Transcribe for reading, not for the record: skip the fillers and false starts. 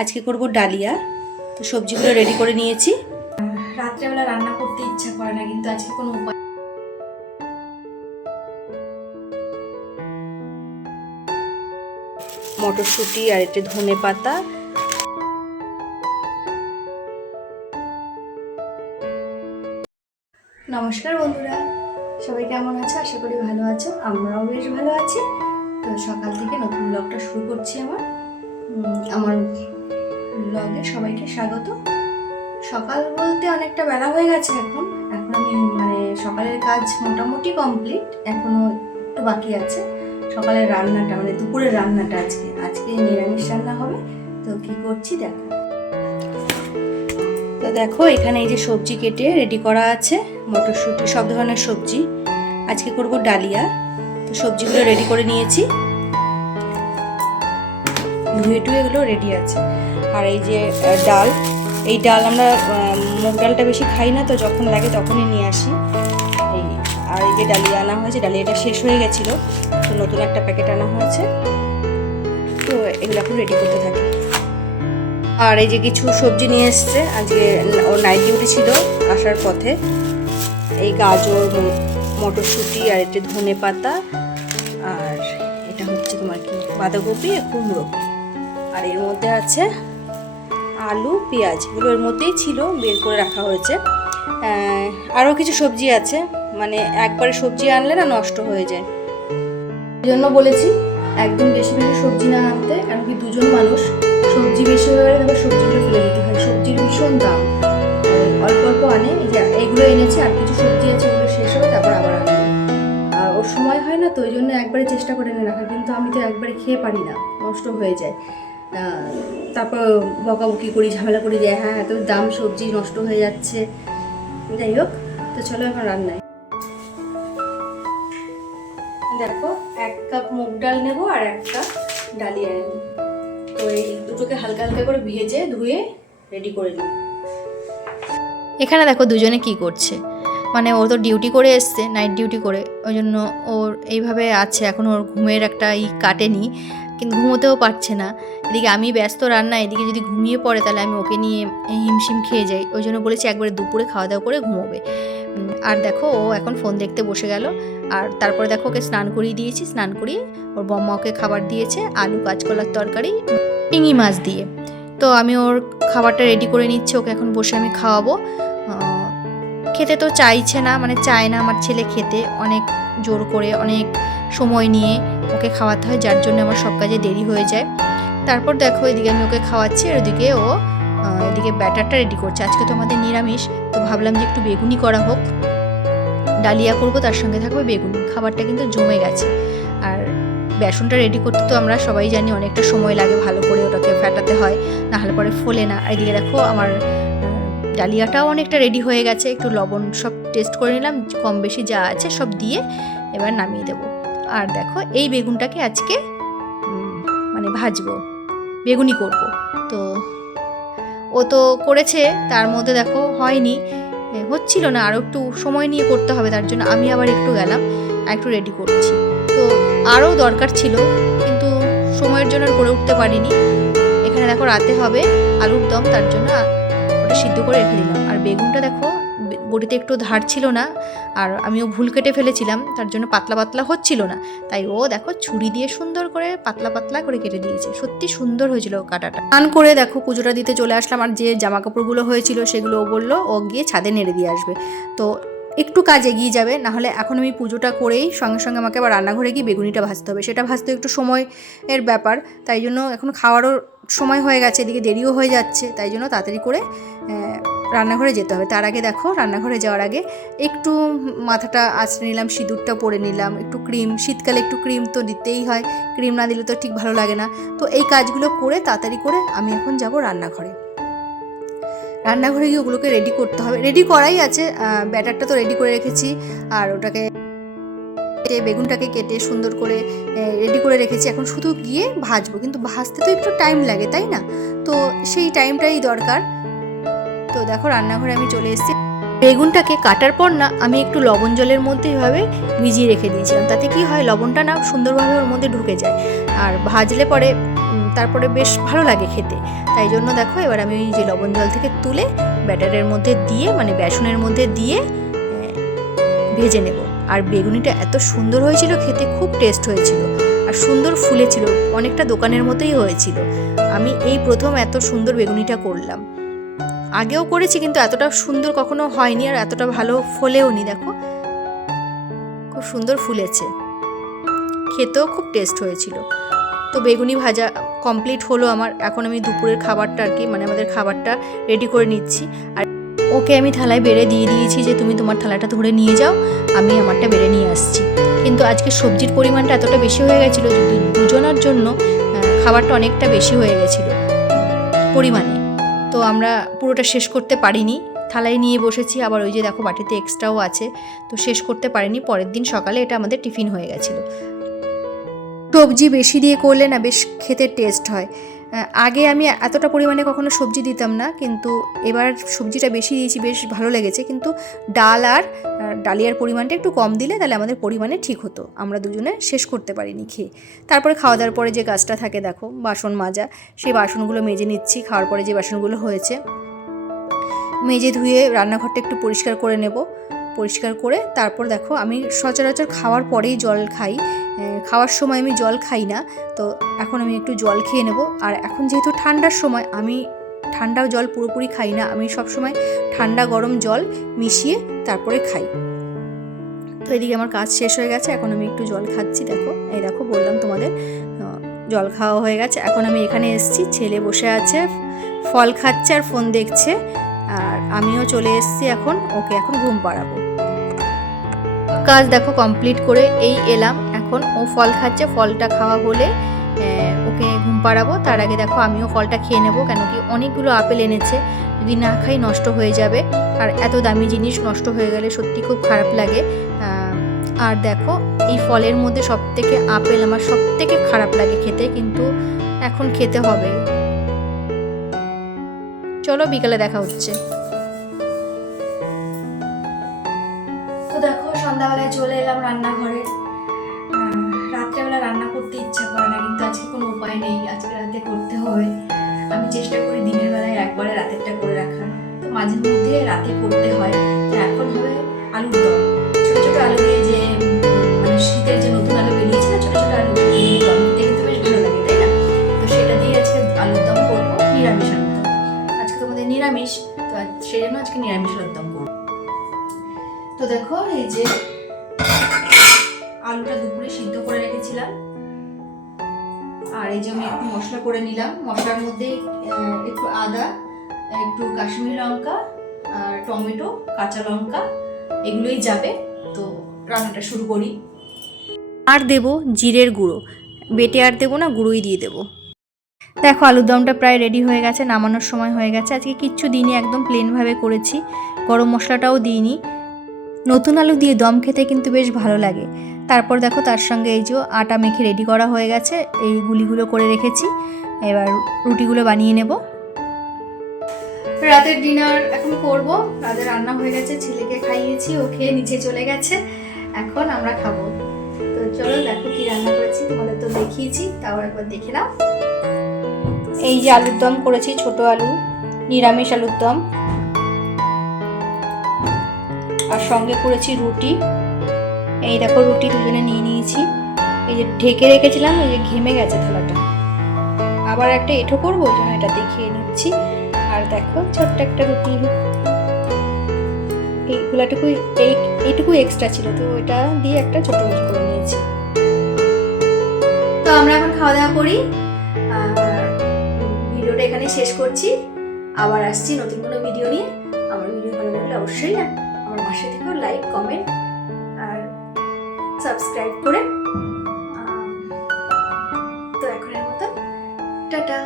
আজকে করব ডালিয়া। তো সবজিগুলো রেডি করে নিয়েছি। রাত্রেবেলা রান্না করতে ইচ্ছা করে না, কিন্তু আজকে কোনো উপায়। মটরশুঁটি আর একটু ধনে পাতা, নমস্কার বন্ধুরা, সবাই কেমন আছো? আশা করি ভালো আছো, আমরাও বেশ ভালো আছি। তো সকাল থেকে নতুন ব্লগটা শুরু করছি। আমার ব্লগে সবাইকে স্বাগত। সকাল বলতে অনেকটা বেলা হয়ে গেছে। এখন আমি সকালের কাজ মোটামুটি কমপ্লিট, এখনো একটু বাকি আছে। সকালের রান্নাটা দুপুরের রান্নাটা আজকে নিরামিষ রান্না হবে। তো কি করছি দেখো। তো দেখো এখানে এই যে সবজি কেটে রেডি করা আছে, মটরশুঁটি, সব ধরনের সবজি। আজকে করব ডালিয়া। তো সবজিগুলো রেডি করে নিয়েছি, ধুয়ে টুয়ে এগুলো রেডি আছে। আর এই যে ডাল, এই ডাল আমরা মুগ ডালটা বেশি খাই না, তো যখন লাগে তখনই নিয়ে আসি। আর এই যে ডালিয়া আনা হয়েছে, ডালিয়াটা শেষ হয়ে গেছিলো, তো নতুন একটা প্যাকেট আনা হয়েছে। তো এগুলো এখন রেডি করতে থাকি। আর এই যে কিছু সবজি নিয়ে এসছে, আজকে ওর নাইট ডিউটি ছিল আসার পথে। এই গাজর, মটরশুঁটি আর একটু ধনে পাতা, আর এটা হচ্ছে তোমার কি বাঁধাকপি, কুমড়ো, আর এর মধ্যে আছে আলু, পেঁয়াজ। এগুলো এর মধ্যেই ছিল, বের করে রাখা হয়েছে। আরও কিছু সবজি আছে, একবারে সবজি আনলে না নষ্ট হয়ে যায়, এই জন্য বলেছি একদম বেশি বেশি সবজি না আনতে। কারণ কি দুজন মানুষ, সবজি বেশি হয়ে গেলে তারপর সবজিগুলো ফেলে দিতে হয়। সবজির ভীষণ দাম, অল্প অল্প আনে। এই যে এগুলো এনেছে, আর কিছু সবজি আছে, ওগুলো শেষ হবে তারপর আবার আনবে। আর ওর সময় হয় না, তো ওই জন্য একবারে চেষ্টা করে এনে রাখা, কিন্তু আমি তো একবারে খেয়ে পারি না, নষ্ট হয়ে যায়। তারপর বকাবকি করি, ঝামেলা করি যে হ্যাঁ এত দাম, সবজি নষ্ট হয়ে যাচ্ছে। যাই হোক, তো চলো এখন রান্নায়। দেখো 1 কাপ মুগ ডাল নেবো আর 1 কাপ ডালিয়া নেব। তো এই দুটোকে হালকা হালকা করে ভেজে ধুয়ে রেডি করে নিই। এখানে দেখো দুজনে কি করছে, ও তো ডিউটি করে এসছে, নাইট ডিউটি করে, ওই জন্য ওর এইভাবে আছে। এখন ওর ঘুমের একটা কাটেনি, কিন্তু ঘুমোতেও পারছে না। এদিকে আমি ব্যস্ত রান্না, এদিকে যদি ঘুমিয়ে পড়ে তাহলে আমি ওকে নিয়ে হিমশিম খেয়ে যাই। ওই জন্য বলেছি একবারে দুপুরে খাওয়া দাওয়া করে ঘুমোবে। আর দেখো ও এখন ফোন দেখতে বসে গেল। আর তারপরে দেখো ওকে স্নান করিয়ে দিয়েছি, স্নান করিয়ে ওর বম্মা ওকে খাবার দিয়েছে, আলু কাঁচকলার তরকারি, শিঙি মাছ দিয়ে। তো আমি ওর খাবারটা রেডি করে নিচ্ছি, ওকে এখন বসে আমি খাওয়াবো। খেতে তো চাইছে না, চায় না আমার ছেলে খেতে, অনেক জোর করে অনেক সময় নিয়ে ওকে খাওয়াতে হয়, যার জন্য আমার সব কাজে দেরি হয়ে যায়। তারপর দেখো এদিকে আমি ওকে খাওয়াচ্ছি, আর ওদিকে ও এদিকে ব্যাটারটা রেডি করছে। আজকে তো আমাদের নিরামিষ, তো ভাবলাম যে একটু বেগুনি করা হোক। ডালিয়া করব, তার সঙ্গে থাকবে বেগুনি। খাবারটা কিন্তু জমে গেছে। আর বেসনটা রেডি করতে তো আমরা সবাই জানি অনেকটা সময় লাগে, ভালো করে ওটাকে ফেটাতে হয়, না হলে পরে ফোলে না। আর এদিকে দেখো আমার ডালিয়াটাও অনেকটা রেডি হয়ে গেছে। একটু লবণ সব টেস্ট করে নিলাম, কম বেশি যা আছে সব দিয়ে এবার নামিয়ে দেব। আর দেখো এই বেগুনটাকে আজকে ভাজবো, বেগুনি করব। তো ও তো করেছে, তার মধ্যে দেখো হয়নি, হচ্ছিল না, আরও একটু সময় নিয়ে করতে হবে। তার জন্য আমি আবার একটু গেলাম, একটু রেডি করছি। তো আরও দরকার ছিল, কিন্তু সময়ের জন্য করে উঠতে পারিনি। এখানে দেখো রাতে হবে আলুর দম, তার জন্য ওটা সিদ্ধ করে রেখে দিলাম। আর বেগুনটা দেখো বড়িতে একটু ধার ছিল না, আর আমিও ভুল কেটে ফেলেছিলাম, তার জন্য পাতলা পাতলা হচ্ছিল না। তাই ও দেখো ছুরি দিয়ে সুন্দর করে পাতলা পাতলা করে কেটে দিয়েছে। সত্যি সুন্দর হয়েছিল কাটাটা। স্নান করে দেখো পুজোটা দিতে চলে আসলাম। আর যে জামা কাপড়গুলো হয়েছিল সেগুলো ও বললো ও গিয়ে ছাদে নেড়ে দিয়ে আসবে। তো একটু কাজ এগিয়ে যাবে, নাহলে এখন আমি পুজোটা করেই সঙ্গে সঙ্গে আমাকে আবার রান্নাঘরে গিয়ে বেগুনিটা ভাজতে হবে। সেটা ভাজতে একটু সময়ের ব্যাপার, তাই জন্য এখন খাওয়ারও সময় হয়ে গেছে, এদিকে দেরিও হয়ে যাচ্ছে, তাই জন্য তাড়াতাড়ি করে রান্নাঘরে যেতে হবে। তার আগে দেখো রান্নাঘরে যাওয়ার আগে একটু মাথাটা আঁচড়ে নিলাম, সিঁদুরটা পরে নিলাম, একটু ক্রিম, শীতকালে একটু ক্রিম তো দিতেই হয়, ক্রিম না দিলে তো ঠিক ভালো লাগে না। তো এই কাজগুলো করে তাড়াতাড়ি করে আমি এখন যাব রান্নাঘরে। রান্নাঘরে গিয়ে ওগুলোকে রেডি করতে হবে, রেডি করাই আছে, ব্যাটারটা তো রেডি করে রেখেছি। আর ওটাকে বেগুনটাকে কেটে সুন্দর করে রেডি করে রেখেছি, এখন শুধু গিয়ে ভাজবো। কিন্তু ভাজতে তো একটু টাইম লাগে, তাই না? তো সেই টাইমটাই দরকার। তো দেখো রান্নাঘরে আমি চলে এসেছি। বেগুনটাকে কাটার পর না আমি একটু লবণ জলের মধ্যে এভাবে ভিজিয়ে রেখে দিয়েছিলাম, তাতে কি হয় লবণটা না সুন্দরভাবে ওর মধ্যে ঢুকে যায়। আর ভাজলে পরে তারপরে বেশ ভালো লাগে খেতে। তাই জন্য দেখো এবার আমি ওই যে লবণ জল থেকে তুলে ব্যাটারের মধ্যে দিয়ে মানে বেসনের মধ্যে দিয়ে ভেজে নেব। আর বেগুনিটা এত সুন্দর হয়েছিল, খেতে খুব টেস্ট হয়েছিল আর সুন্দর ফুলেছিল, অনেকটা দোকানের মতোই হয়েছিল। আমি এই প্রথম এত সুন্দর বেগুনিটা করলাম, আগেও করেছি কিন্তু এতটা সুন্দর কখনো হয়নি আর এতটা ভালো ফলেও নি। দেখো খুব সুন্দর ফুলেছে, খেতেও খুব টেস্ট হয়েছিল। তো বেগুনি ভাজা কমপ্লিট হলো আমার। এখন আমি দুপুরের খাবারটা আর কি মানে আমাদের খাবারটা রেডি করে নিচ্ছি। আর ওকে আমি থালায় বেড়ে দিয়ে দিয়েছি যে তুমি তোমার থালাটা ধরে নিয়ে যাও, আমি আমারটা বেড়ে নিয়ে আসছি। কিন্তু আজকে সবজির পরিমাণটা এতটা বেশি হয়ে গেছিলো, দুজনের জন্য খাবারটা অনেকটা বেশি হয়ে গেছিলো পরিমাণে, তো আমরা পুরোটা শেষ করতে পারিনি। থালায় নিয়ে বসেছি, আবার ওই যে দেখো বাটিতে এক্সট্রাও আছে, তো শেষ করতে পারিনি। পরের দিন সকালে এটা আমাদের টিফিন হয়ে গেছিলো। সবজি বেশি দিয়ে করলে না বেশ খেতে টেস্ট হয়। আগে আমি এতটা পরিমাণে কখনো সবজি দিতাম না, কিন্তু এবার সবজিটা বেশি দিয়েছি, বেশ ভালো লেগেছে। কিন্তু ডাল আর ডালিয়ার পরিমাণটা একটু কম দিলে তাহলে আমাদের পরিমাণে ঠিক হতো, আমরা দুজনে শেষ করতে পারিনি খেয়ে। তারপরে খাওয়া দাওয়ার পরে যে কাজটা থাকে দেখো বাসন মাজা, সেই বাসনগুলো মেজে নিচ্ছি। খাওয়ার পরে যে বাসনগুলো হয়েছে মেজে ধুয়ে রান্নাঘরটা একটু পরিষ্কার করে নেব। পরিষ্কার করে তারপর দেখো আমি সচরাচর খাওয়ার পরেই জল খাই, খাওয়ার সময় আমি জল খাই না, তো এখন আমি একটু জল খেয়ে নেব। আর এখন যেহেতু ঠান্ডার সময়, আমি ঠান্ডা জল পুরোপুরি খাই না, আমি সবসময় ঠান্ডা গরম জল মিশিয়ে তারপরে খাই। তো এদিকে আমার কাজ শেষ হয়ে গেছে, এখন আমি একটু জল খাচ্ছি। দেখো এই দেখো বললাম তোমাদের জল খাওয়া হয়ে গেছে। এখন আমি এখানে এসেছি, ছেলে বসে আছে ফল খাচ্ছে আর ফোন দেখছে, আর আমিও চলে এসেছি এখন ওকে এখন ঘুম পাড়াবো। কাজ দেখো কমপ্লিট করে এই এলাম, এখন ও ফল খাচ্ছে, ফলটা খাওয়া হলে ওকে ঘুম পাড়াবো। তার আগে দেখো আমিও ফলটা খেয়ে নেবো, কেন কি অনেকগুলো আপেল এনেছে, যদি না খাই নষ্ট হয়ে যাবে, আর এত দামি জিনিস নষ্ট হয়ে গেলে সত্যি খুব খারাপ লাগে। আর দেখো এই ফলের মধ্যে সবথেকে আপেল আমার সবথেকে খারাপ লাগে খেতে, কিন্তু এখন খেতে হবে। চলো বিকালে দেখা হচ্ছে। তো দেখো সন্ধ্যাবেলায় চলে এলাম রান্নাঘরে। রাত্রেবেলা রান্না করতে ইচ্ছা করে না, কিন্তু আজকে কোনো উপায় নেই, আজকে রাতে করতে হবে। আমি চেষ্টা করি দিনের বেলায় একবারে রাতেরটা করে রাখার, তো মাঝে মধ্যে রাতে করতে হয়। তো এখন হবে আলুর দম, ছোটো ছোটো আলু দিয়ে, যে মানে শীতের যে নতুন আলু বেরিয়েছে না, ছোটো ছোটো আলু দিয়ে দম দিতে কিন্তু বেশ ভালো লাগে, তাই না? তো সেটা দিয়ে আজকে আলুর দম করবো, নিরামিষ আলুর দম। আজকে তোমাদের নিরামিষ, তো সেই জন্য আজকে নিরামিষ আলুর দম করবো। তো দেখো এই যে আলুটা দুপুরে সিদ্ধ করে রেখেছিলাম, আর এই যে আমি একটু মশলা করে নিলাম। মশলার মধ্যে একটু আদা, একটু কাশ্মীরি লঙ্কা আর টমেটো, কাঁচা লঙ্কা, এগুলোই যাবে। তো রান্নাটা শুরু করি। আর দেব জিরের গুঁড়ো, বেটে আর দেবো না, গুঁড়োই দিয়ে দেবো। দেখো আলুর দমটা প্রায় রেডি হয়ে গেছে, নামানোর সময় হয়ে গেছে। আজকে কিচ্ছু দিইনি, একদম প্লেনভাবে করেছি, গরম মশলাটাও দিইনি। নতুন আলু দিয়ে দম খেতে কিন্তু বেশ ভালো লাগে। তারপর দেখো তার সঙ্গে এই যে আটা মেখে রেডি করা হয়ে গেছে, এই গুলিগুলো করে রেখেছি, এবার রুটিগুলো বানিয়ে নেব। রাতের ডিনার এখন করব, রাতে রান্না হয়ে গেছে, ছেলেকে খাইয়েছি, ও খেয়ে নিচে চলে গেছে, এখন আমরা খাবো। তো চলো দেখো কি রান্না করেছি, তোমাদের তো দেখিয়েছি, তাও একবার দেখে নাও। এই যে আলুর দম করেছি, ছোট আলু, নিরামিষ আলুর দম, আর সঙ্গে করেছি রুটি। এই দেখো রুটি দুজনে নিয়ে নিয়েছি, এই যে ঢেকে রেখেছিলাম, এই যে ঘেমে গেছে থালাটা, আবার একটা এঁঠো করবো, ওই জন্য এটা দেখিয়ে নিচ্ছি। আর দেখো ছোট্ট একটা রুটি, এইটুকু এক্সট্রা ছিল, তো ওইটা দিয়ে একটা ছোট রুটি করে নিয়েছি। তো আমরা এখন খাওয়া দাওয়া করি, আর ভিডিওটা এখানে শেষ করছি। আবার আসছি নতুন কোনো ভিডিও নিয়ে। আমার ভিডিও ভালো লাগলে অবশ্যই না আমার পাশে থেকেও লাইক, কমেন্ট আর সাবস্ক্রাইব করে। তো এখনের মতো টাটা।